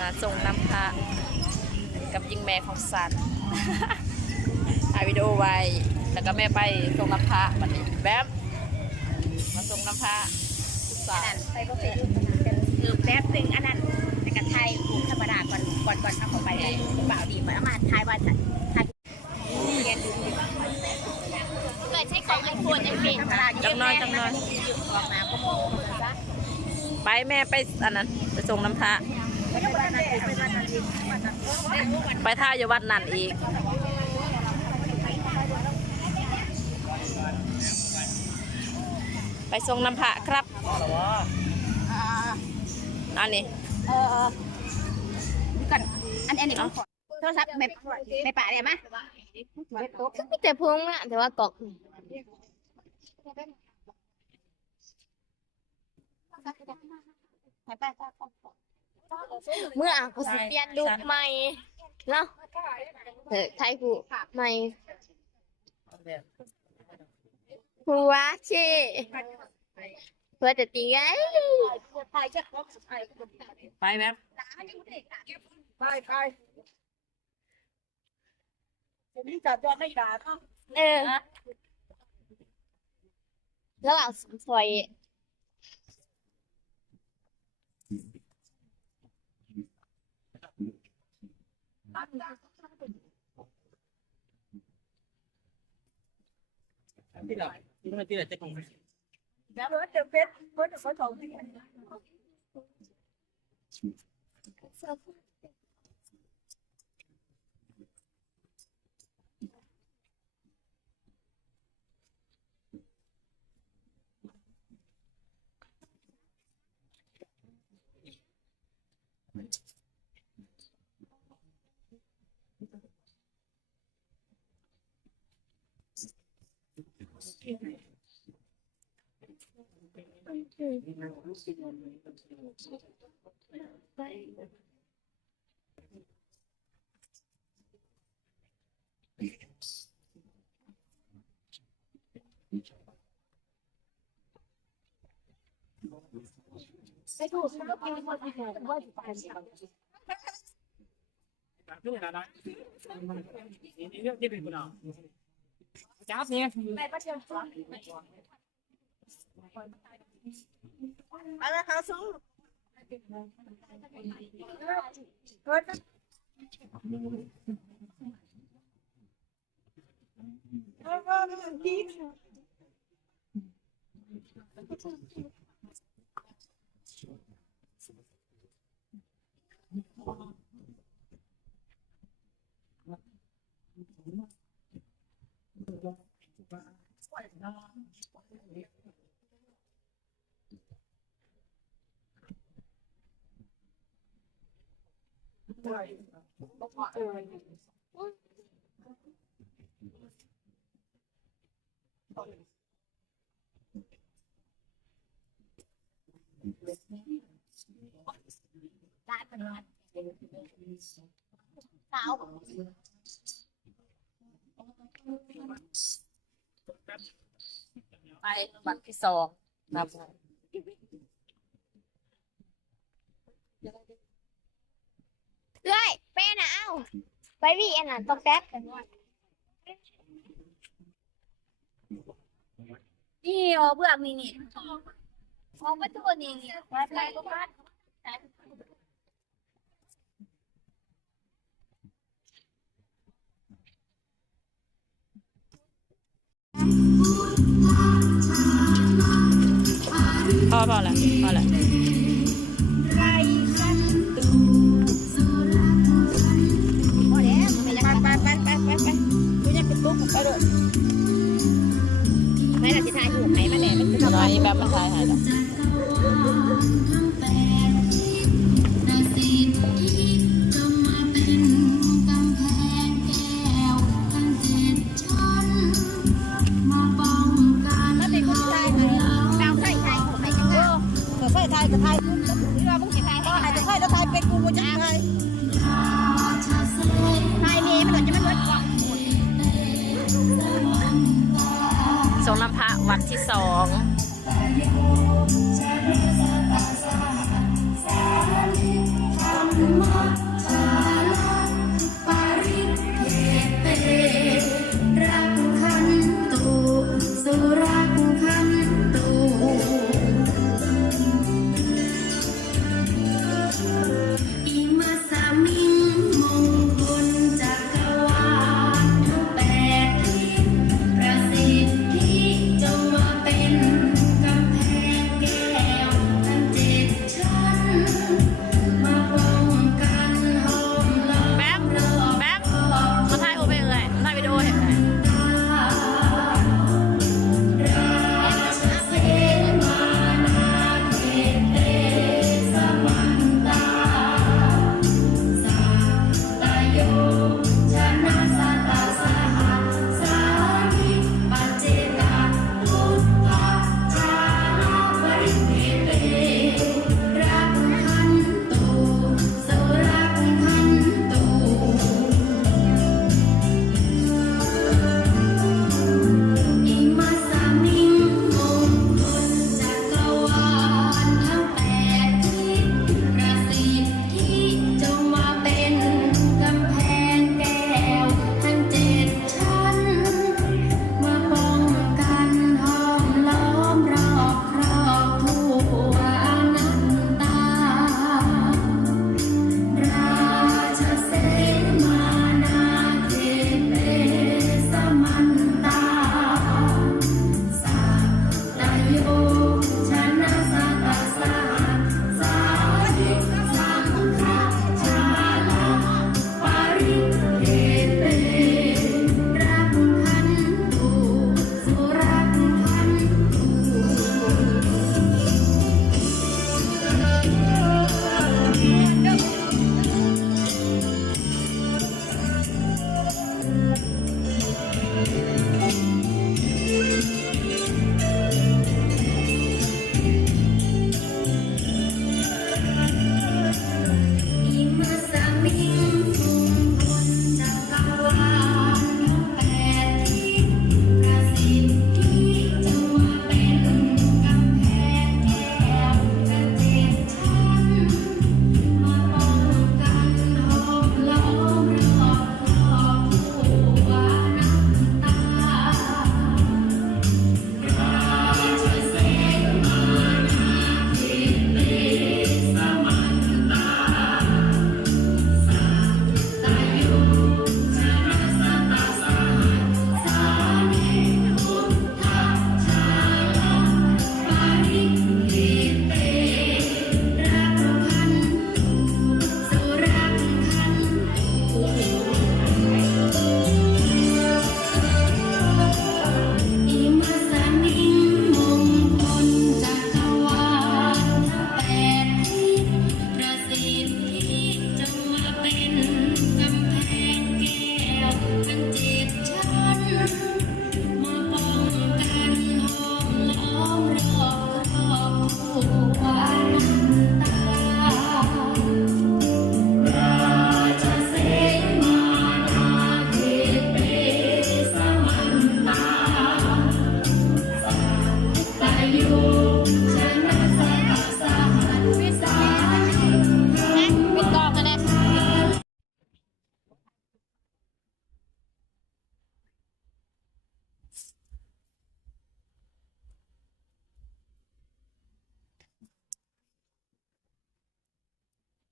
มาส่งน้ำพระกับยิงแม่ของสันถ่ายวิดีโอไว้ แล้วก็แม่ไปส่งน้ำพระบัดนี้แบบมาส่งน้ำพระสาอันนนั้นไปก็ไปดูกันคือแป๊บหนึงอันนั้นแต่กันไทยกูธรรมดาก่อนก่อนก่อนทำออกไปเลยบ่าวดีเหมือนเอามาทายว่าจะทายเรียนดูเกิดใช้ของไอโฟนไอเฟนธรรมดาจังน้อยจังน้อยออกมาก็มองซะไปแม่ไปอันนั้นไปส่งน้ำพระ ไปท่าอยู่วัดนั่นอีก ไปส่งน้ำพระครับอันนี้เออก่อนอันอันนี้โทรศัพท์ไม่ไม่ป่าเนี่ยมะคือมีแต่พวงอะแต่ว่ากล่องไปไปไป เมื่ออะกูสิเปลี่ยนรูปใหม่เนาะเออไทยกูใหม่หัวเช่เพื่อจะตีไงถ่ายจะครบถ่ายไปแบบไปไปจะมีจัดยอดไม่ด่าเนาะเออระหว่างซอย ที่เราที่เราที่เรา จะคงแล้วเพื่อนเดี๋ยวเพชรเพื่อ นเดี๋ยวเขาส่งที่นี่นะนะนี่เรื่องที่เป็นคนเอาจับเนี่ยไปประเดี๋ยวอะไรเขาสู้เพื่อนที่ได้เป็นวันสาวไปบัตรที่สองครับ เอ้ยแป้น่ะเอ้าไปวีอันนั้นต้องแป๊บนี่อ๋อเบื่อมีนี่อ๋อประตูนี่นี่มาไปก็บ้านพอพอแล้วพอแล้ว มึงสิไทยก็ไทยจะไทยแล้วไทยเป็นกูมึงจะไทยไทยมีมันจะไม่เหมือนก่อนสงน้ำพระวัดที่สอง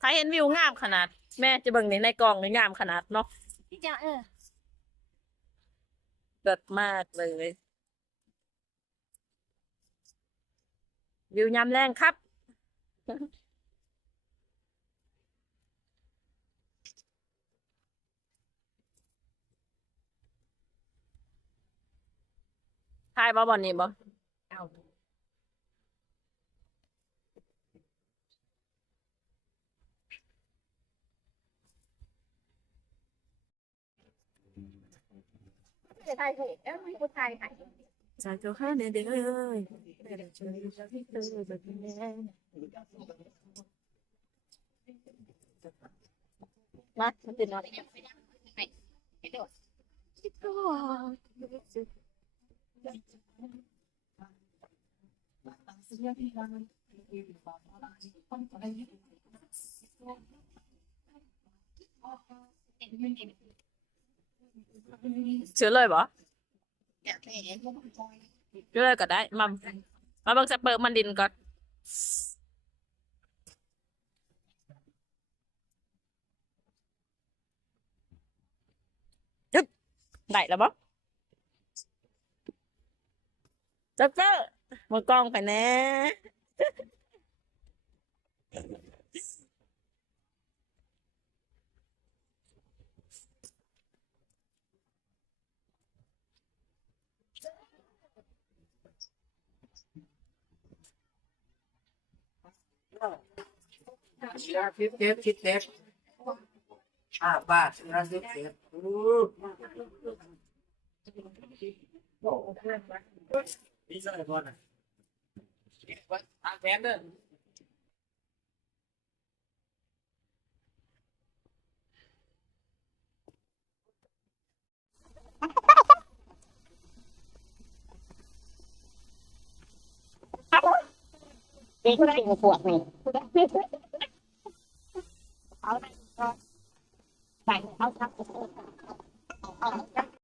ถ้าเห็นวิวงามขนาด แม่จะเบิ่งในในกล่องนี่งามขนาดเนาะที่จะเออเกิดมากเลย วิวยามแรงครับ ทายบ่บอลนี่บ่เอา จะถ่ายถูกเอ้ยมีผู้ชายถ่ายจากตัวข้าเนี่ยเด้อแต่เดี๋ยวจะมีจะให้เธอแบบนี้มามันติดนอนไปโดดเซื้อเลยบ่ซื้อเลยก็ได้มามาบางจะเปิดมันดินก่อนได้แล้วบ่จับเจ้ามากองไปแน่ เด้อเป็นผู้เป็นพวกนี่เอาไปเอาทัก